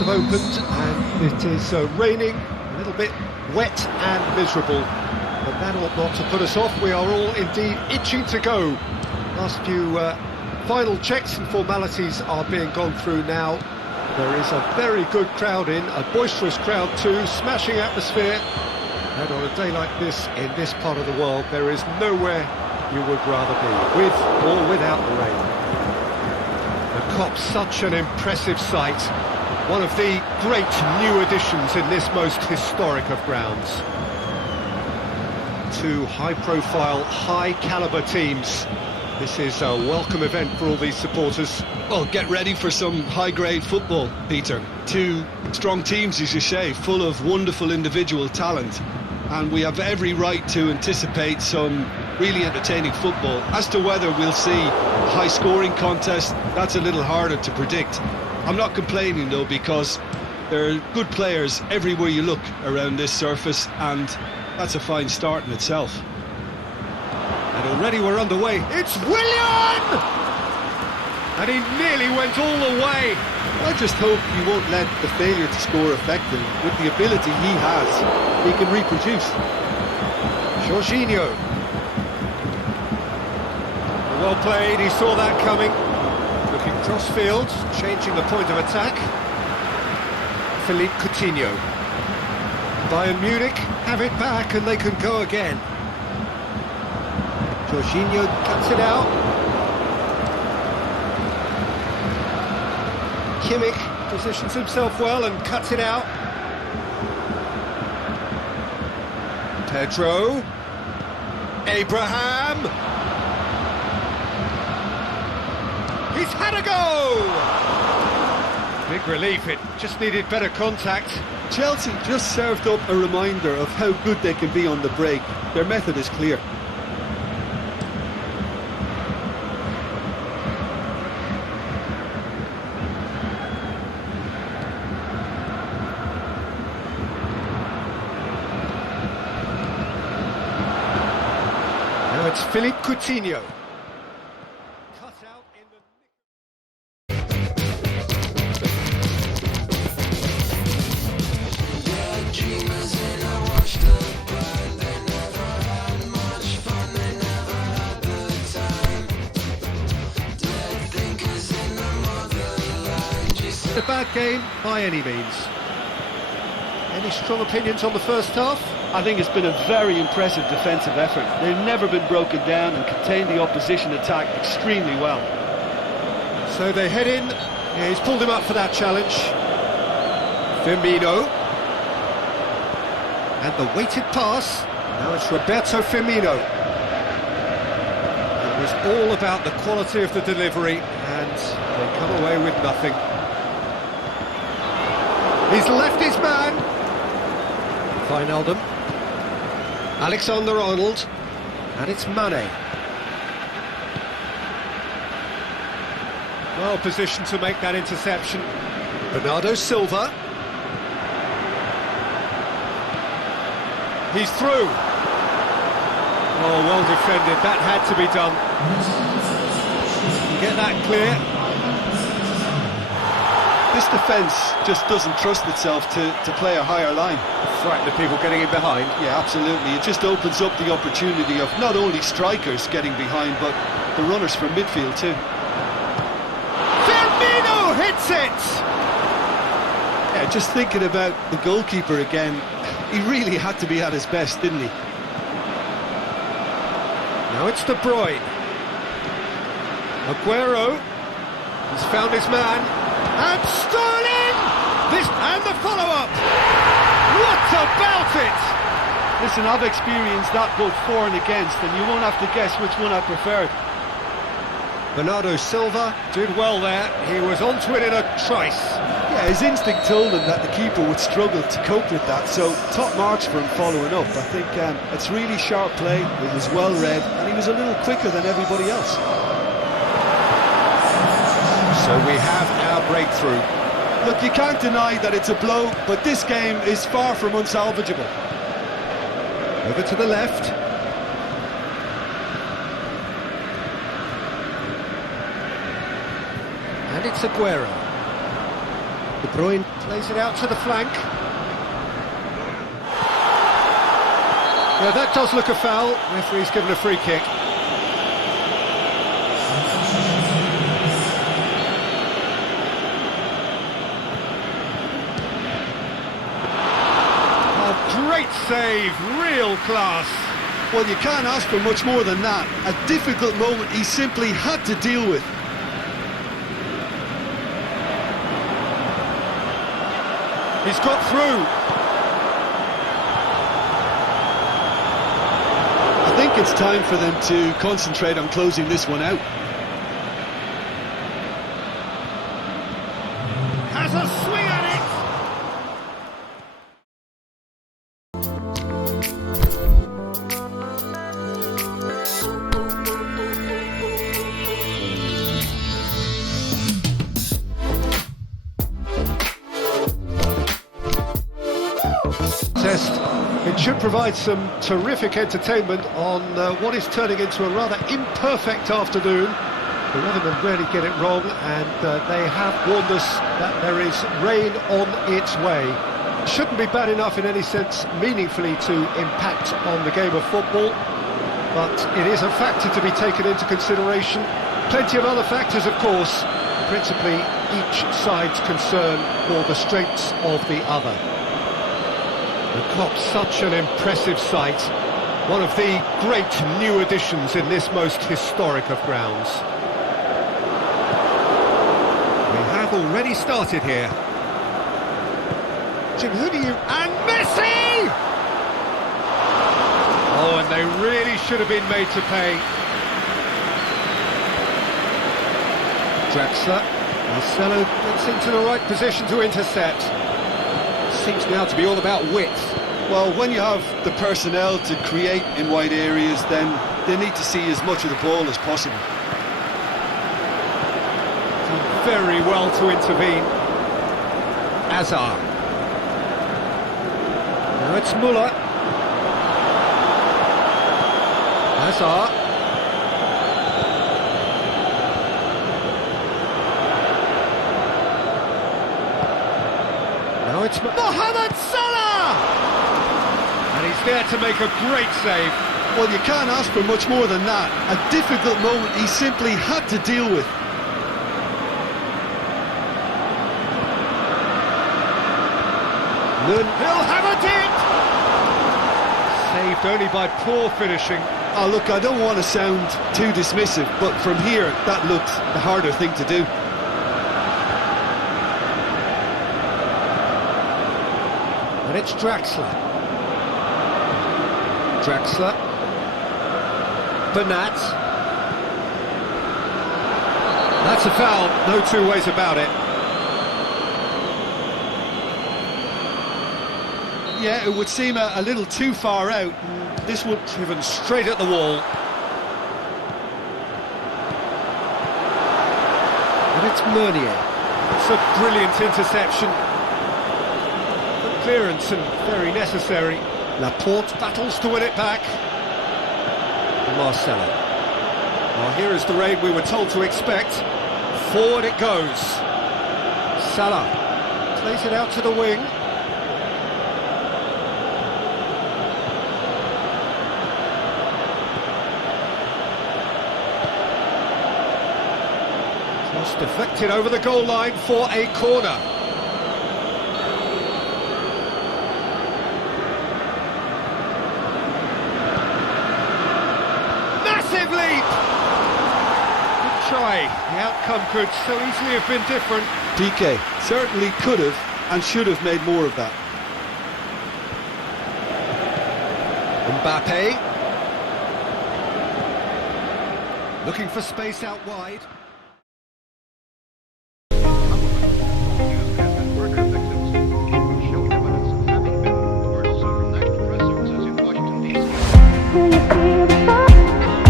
have opened and it is raining, a little bit wet and miserable, but that ought not to put us off. We are all indeed itching to go. Last few final checks and formalities are being gone through now. There is a very good crowd in, a boisterous crowd too, smashing atmosphere. And on a day like this, in this part of the world, there is nowhere you would rather be, with or without the rain. The Cop's such an impressive sight, one of the great new additions in this most historic of grounds. Two high-profile, high-caliber teams. This is a welcome event for all these supporters. Well, get ready for some high-grade football, Peter. Two strong teams, as you say, full of wonderful individual talent. And we have every right to anticipate some really entertaining football. As to whether we'll see a high-scoring contest, that's a little harder to predict. I'm not complaining, though, because there are good players everywhere you look around this surface, and that's a fine start in itself. And already we're underway. It's Willian! And he nearly went all the way. I just hope he won't let the failure to score affect him. With the ability he has, he can reproduce. Jorginho. Well played, he saw that coming. Looking cross-field, changing the point of attack. Philippe Coutinho. Bayern Munich have it back and they can go again. Jorginho cuts it out. Kimmich positions himself well and cuts it out. Pedro. Abraham. He's had a go! Big relief, it just needed better contact. Chelsea just served up a reminder of how good they can be on the break. Their method is clear. Now it's Philippe Coutinho. Cut out in the... A bad game by any means. Any strong opinions on the first half? I think it's been a very impressive defensive effort. They've never been broken down and contained the opposition attack extremely well. So they head in. Yeah, he's pulled him up for that challenge. Firmino. And the weighted pass. Now it's Roberto Firmino. It was all about the quality of the delivery, and they come away with nothing. He's left his man. Wijnaldum. Alexander-Arnold. And it's Mane. Well positioned to make that interception. Bernardo Silva. He's through. Oh, well defended. That had to be done. You get that clear. This defence just doesn't trust itself to play a higher line. Frighten the people getting in behind. Yeah, absolutely. It just opens up the opportunity of not only strikers getting behind, but the runners from midfield too. Firmino hits it! Yeah, just thinking about the goalkeeper again, he really had to be at his best, didn't he? Now it's De Bruyne. Aguero. He's found his man. And Sterling! And the follow-up! What about it? Listen, I've experienced that both for and against, and you won't have to guess which one I preferred. Bernardo Silva did well there. He was onto it in a trice. Yeah, his instinct told him that the keeper would struggle to cope with that, so top marks for him following up. I think it's really sharp play, it was well read, and he was a little quicker than everybody else. So we have our breakthrough. Look, you can't deny that it's a blow, but this game is far from unsalvageable. Over to the left. And it's Aguero. De Bruyne Plays it out to the flank. Yeah, that does look a foul. Referee's given a free kick. Oh, great save, real class. Well, you can't ask for much more than that. A difficult moment he simply had to deal with. He's got through. I think it's time for them to concentrate on closing this one out. Has a swing at it. It should provide some terrific entertainment on what is turning into a rather imperfect afternoon. The weathermen rarely get it wrong, and they have warned us that there is rain on its way. Shouldn't be bad enough in any sense meaningfully to impact on the game of football, but it is a factor to be taken into consideration. Plenty of other factors, of course, principally each side's concern for the strengths of the other. The Cop's such an impressive sight, one of the great new additions in this most historic of grounds. We have already started here. Jim, who do you... And Messi! Oh, and they really should have been made to pay. Draxler. Marcelo gets into the right position to intercept. Seems now to be all about width. Well, when you have the personnel to create in wide areas, then they need to see as much of the ball as possible. Done very well to intervene. Azar. Now it's Muller. Azar. Now it's Mohamed Salah! And he's there to make a great save. Well, you can't ask for much more than that. A difficult moment he simply had to deal with. He'll have a dip! Saved only by poor finishing. Oh, look, I don't want to sound too dismissive, but from here, that looked the harder thing to do. And it's Draxler. Draxler. Bernat. That's a foul, no two ways about it. Yeah, it would seem a little too far out. This one driven straight at the wall. And it's Meunier. It's a brilliant interception. Good clearance and very necessary. Laporte battles to win it back. And Marcelo. Well, here is the raid we were told to expect. Forward it goes. Salah plays it out to the wing. Just deflected over the goal line for a corner. Massive leap! Good try. The outcome could so easily have been different. PK certainly could have and should have made more of that. Mbappe. Looking for space out wide.